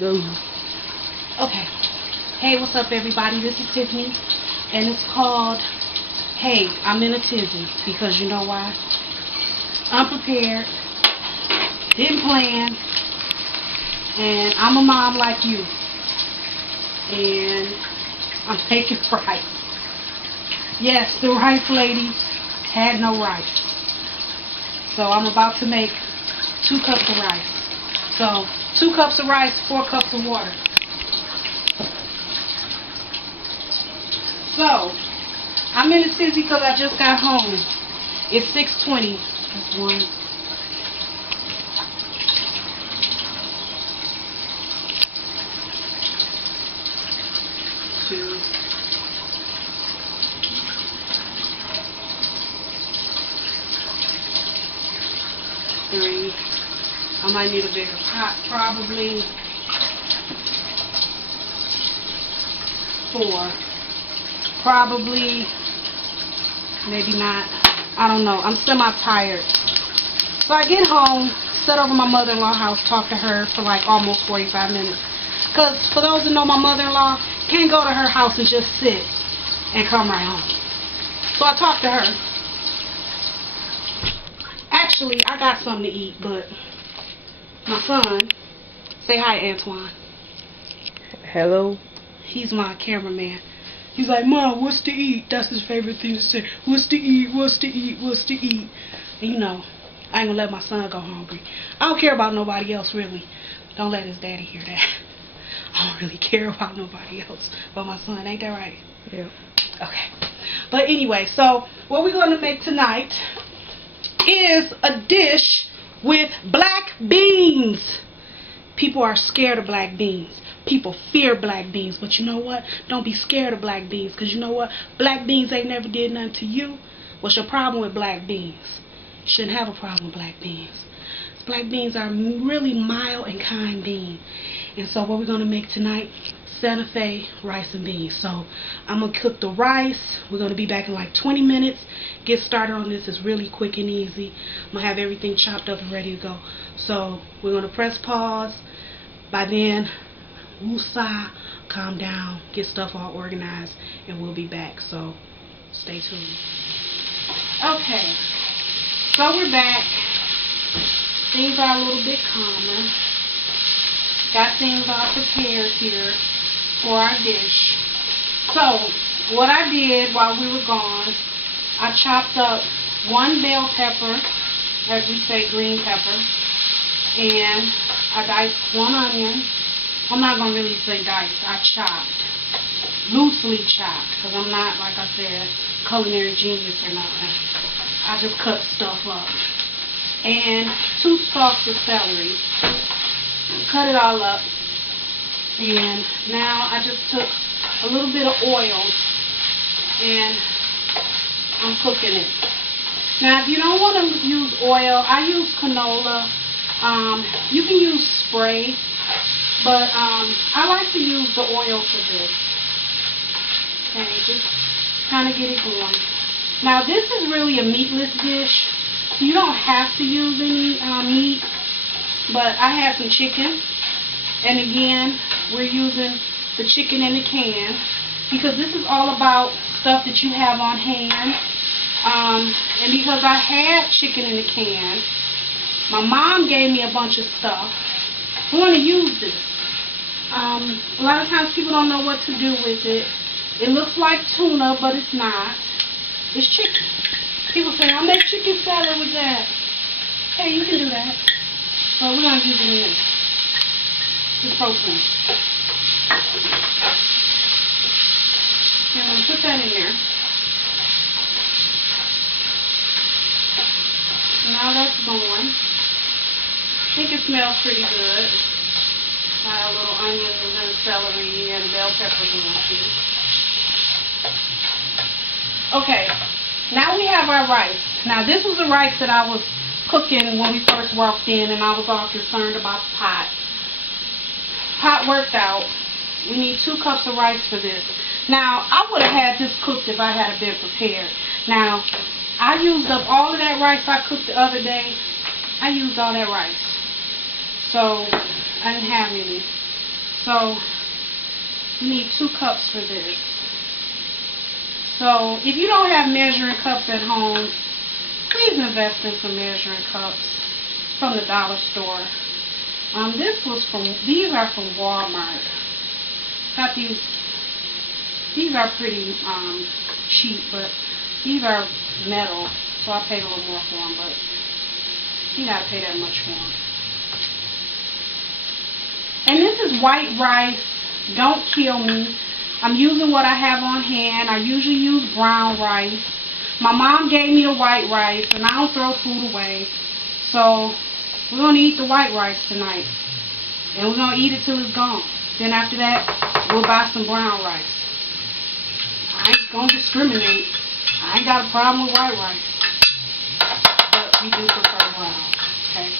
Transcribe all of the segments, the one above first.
Go. Okay. Hey, what's up, everybody? This is Tiffany, and it's called Hey, I'm in a Tizzy, because you know why? Unprepared, didn't plan, and I'm a mom like you, and I'm making rice. Yes, the rice lady had no rice, so I'm about to make 2 cups of rice. So 2 cups of rice, 4 cups of water. So I'm in a tizzy because I just got home. It's 6:20. That's 1, 2, 3. I might need a bigger pot, probably 4. Probably, maybe not. I don't know. I'm semi-tired. So I get home, sit over my mother-in-law's house, talk to her for like almost 45 minutes. Because for those that know my mother-in-law, can't go to her house and just sit and come right home. So I talked to her. Actually, I got something to eat, but my son, say hi, Antoine. Hello. He's my cameraman. He's like, Mom, what's to eat? That's his favorite thing to say. What's to eat? What's to eat? What's to eat? And you know, I ain't gonna let my son go hungry. I don't care about nobody else, really. Don't let his daddy hear that. I don't really care about nobody else but my son. Ain't that right? Yeah. Okay. But anyway, so what we're gonna make tonight is a dish with black beans. People are scared of black beans. People fear black beans, but you know what? Don't be scared of black beans, because you know what? Black beans ain't never did nothing to you. What's your problem with black beans? You shouldn't have a problem with black beans. Black beans are really mild and kind bean. And so what we're going to make tonight, Santa Fe rice and beans. So I'm going to cook the rice. We're going to be back in like 20 minutes. Get started on this. It's really quick and easy. I'm going to have everything chopped up and ready to go. So we're going to press pause. By then, woosah, calm down, get stuff all organized, and we'll be back. So stay tuned. Okay, so we're back. Things are a little bit calmer. Got things all prepared here for our dish. So what I did while we were gone, I chopped up 1 bell pepper, as we say, green pepper, and I diced 1 onion. I'm not going to really say diced. I chopped. Loosely chopped. Because I'm not, like I said, culinary genius or nothing. I just cut stuff up. And 2 stalks of celery. Cut it all up. And now I just took a little bit of oil. And I'm cooking it. Now, if you don't want to use oil, I use canola. You can use spray. But I like to use the oil for this. Okay, just kind of get it going. Now this is really a meatless dish. So you don't have to use any meat. But I have some chicken. And again, we're using the chicken in the can. Because this is all about stuff that you have on hand. And because I had chicken in the can, my mom gave me a bunch of stuff. I want to use this. A lot of times people don't know what to do with it. It looks like tuna, but it's not. It's chicken. People say, I'll make chicken salad with that. Hey, you can do that. But we're going to use it in this. It's protein. Okay, I'm going to put that in there. Now that's going. I think it smells pretty good. Got a little onions and celery and bell pepper going too. Okay, now we have our rice. Now this was the rice that I was cooking when we first walked in, and I was all concerned about the pot. Pot worked out. We need 2 cups of rice for this. Now, I would have had this cooked if I had been prepared. Now, I used up all of that rice I cooked the other day. I used all that rice. So, I didn't have any. So you need 2 cups for this. So if you don't have measuring cups at home, please invest in some measuring cups from the dollar store. These are from Walmart. Got these are pretty cheap, but these are metal, so I paid a little more for them, but you gotta pay that much for them. And this is white rice. Don't kill me. I'm using what I have on hand. I usually use brown rice. My mom gave me the white rice, and I don't throw food away. So we're going to eat the white rice tonight. And we're going to eat it till it's gone. Then after that, we'll buy some brown rice. I ain't going to discriminate. I ain't got a problem with white rice. But we do prefer brown. Okay?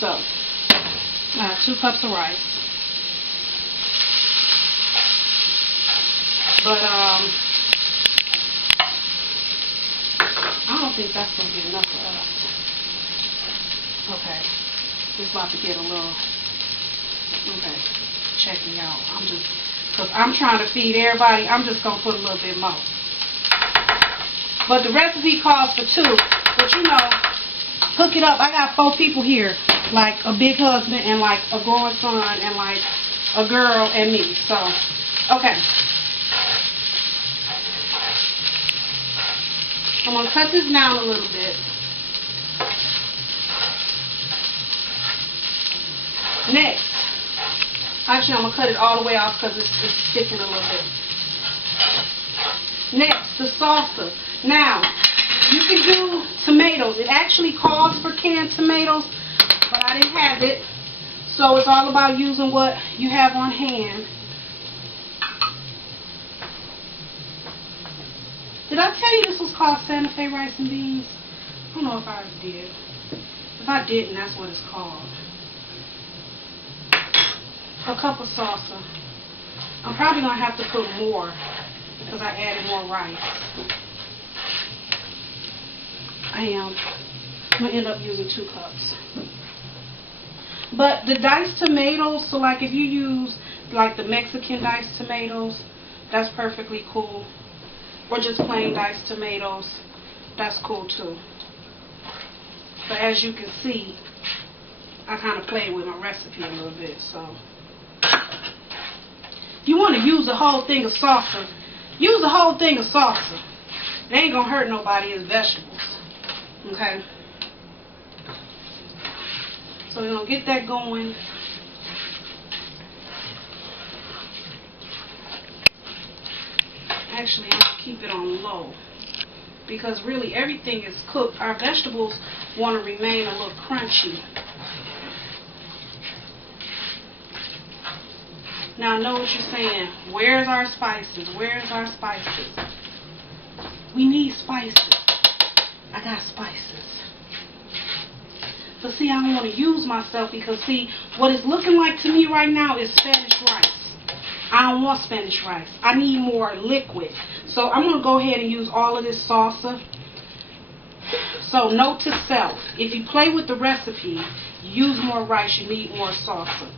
So, 2 cups of rice. But, I don't think that's going to be enough for us. Okay. It's about to get a little, okay, check me out. Because I'm trying to feed everybody, I'm just going to put a little bit more. But the recipe calls for 2. But, you know, hook it up. I got 4 people here. Like a big husband and like a growing son and like a girl and me. So, okay. I'm going to cut this down a little bit. Next, actually I'm going to cut it all the way off because it's sticking a little bit. Next, the salsa. Now, you can do tomatoes. It actually calls for canned tomatoes, but I didn't have it. So it's all about using what you have on hand. Did I tell you this was called Santa Fe rice and beans? I don't know if I did. If I didn't, that's what it's called. A cup of salsa. I'm probably going to have to put more because I added more rice. I am. I'm going to end up using 2 cups. But the diced tomatoes, so like if you use like the Mexican diced tomatoes, that's perfectly cool. Or just plain diced tomatoes, that's cool too. But as you can see, I kind of played with my recipe a little bit, so. You want to use the whole thing of salsa. Use the whole thing of salsa. It ain't going to hurt nobody as vegetables. Okay? So we're going to get that going. Actually, I'm going to keep it on low. Because really everything is cooked. Our vegetables want to remain a little crunchy. Now I know what you're saying. Where's our spices? Where's our spices? We need spices. I got spices. But see, I don't want to use myself because see, what it's looking like to me right now is Spanish rice. I don't want Spanish rice. I need more liquid. So I'm going to go ahead and use all of this salsa. So note to self, if you play with the recipe, use more rice, you need more salsa.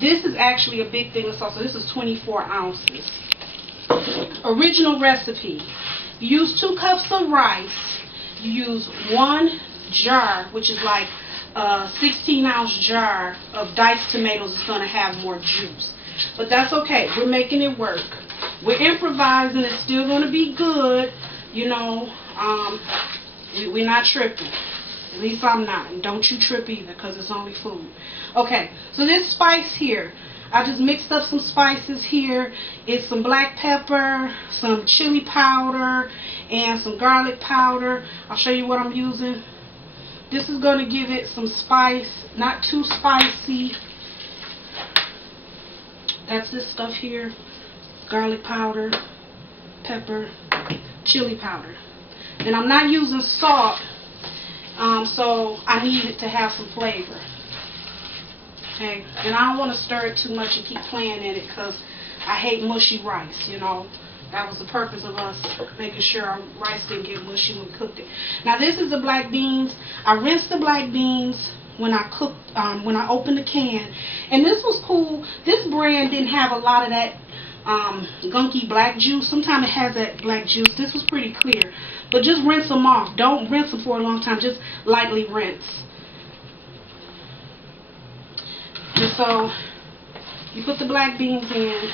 This is actually a big thing of salsa. This is 24 ounces. Original recipe. You use 2 cups of rice. You use 1 jar, which is like a 16-ounce jar of diced tomatoes. It's going to have more juice. But that's okay. We're making it work. We're improvising. It's still going to be good. You know, we're not tripping. At least I'm not. And don't you trip either because it's only food. Okay, so this spice here. I just mixed up some spices here. It's some black pepper, some chili powder, and some garlic powder. I'll show you what I'm using. This is going to give it some spice. Not too spicy. That's this stuff here. Garlic powder, pepper, chili powder. And I'm not using salt, so I need it to have some flavor. Okay, and I don't want to stir it too much and keep playing in it because I hate mushy rice, you know. That was the purpose of us making sure our rice didn't get mushy when we cooked it. Now this is the black beans. I rinsed the black beans when I cooked, when I opened the can. And this was cool. This brand didn't have a lot of that gunky black juice. Sometimes it has that black juice. This was pretty clear. But just rinse them off. Don't rinse them for a long time. Just lightly rinse. And so you put the black beans in.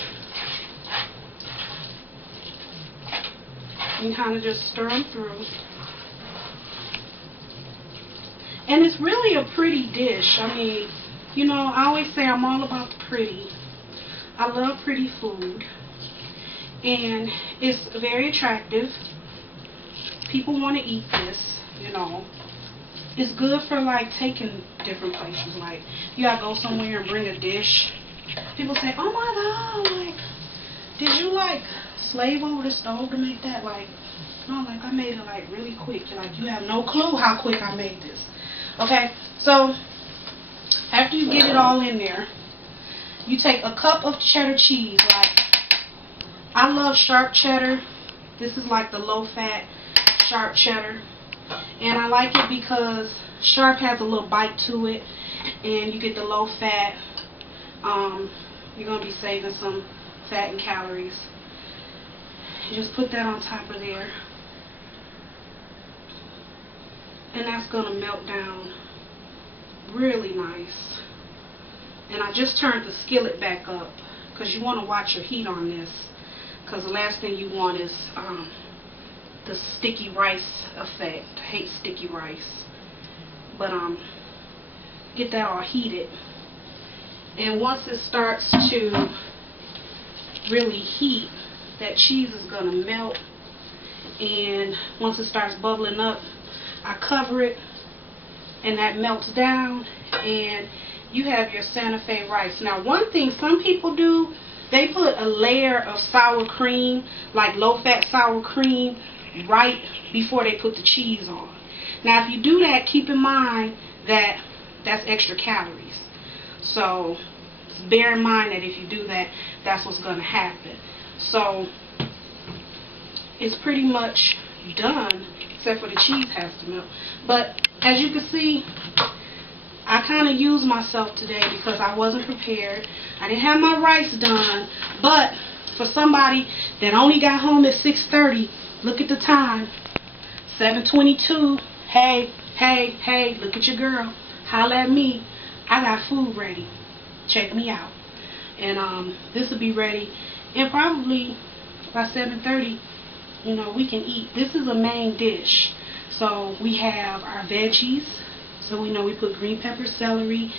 And kind of just stir them through. And it's really a pretty dish. I mean, you know, I always say I'm all about the pretty. I love pretty food. And it's very attractive. People want to eat this, you know. It's good for, like, taking different places. Like, you gotta go somewhere and bring a dish. People say, oh my God, like, did you, like, slave over the stove to make that? Like, no, like, I made it, like, really quick. Like, you have no clue how quick I made this. Okay, so after you get it all in there, you take a cup of cheddar cheese. Like, I love sharp cheddar. This is like the low-fat sharp cheddar. And I like it because sharp has a little bite to it, and you get the low-fat. You're going to be saving some fat and calories. You just put that on top of there. And that's going to melt down really nice. And I just turned the skillet back up because you want to watch your heat on this, because the last thing you want is the sticky rice effect. I hate sticky rice. But get that all heated. And once it starts to really heat, that cheese is going to melt. And once it starts bubbling up, I cover it, and that melts down, and you have your Santa Fe rice. Now, one thing some people do, they put a layer of sour cream, like low-fat sour cream, right before they put the cheese on. Now, if you do that, keep in mind that that's extra calories. So, bear in mind that if you do that, that's what's going to happen. So, it's pretty much done, except for the cheese has to melt. But as you can see, I kind of used myself today because I wasn't prepared. I didn't have my rice done. But for somebody that only got home at 6:30, look at the time, 7:22. Hey, look at your girl. Holla at me. I got food ready. Check me out. And this will be ready. And probably by 7:30, you know, we can eat. This is a main dish. So we have our veggies. So we know we put green pepper, celery.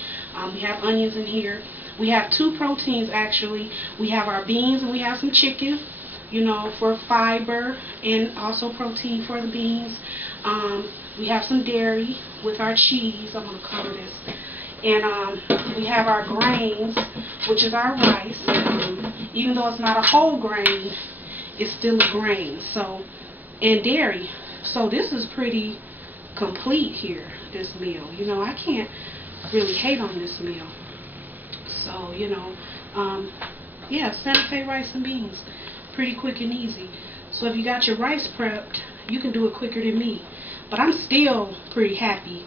We have onions in here. We have two proteins, actually. We have our beans and we have some chicken, you know, for fiber and also protein for the beans. We have some dairy with our cheese. I'm going to cover this. And we have our grains, which is our rice. Even though it's not a whole grain, it's still a grain. So, and dairy. So this is pretty complete here, this meal. You know, I can't really hate on this meal. So, you know, yeah, Santa Fe rice and beans. Pretty quick and easy. So if you got your rice prepped, you can do it quicker than me. But I'm still pretty happy.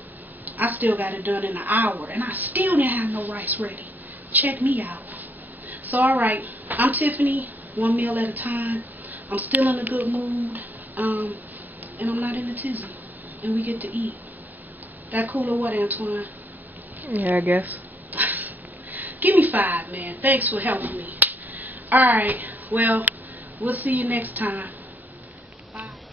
I still got it done in an hour, and I still didn't have no rice ready. Check me out. So, alright, I'm Tiffany, one meal at a time. I'm still in a good mood, and I'm not in a tizzy, and we get to eat. That cool or what, Antoine? Yeah, I guess. Give me 5, man. Thanks for helping me. Alright, well, we'll see you next time. Bye.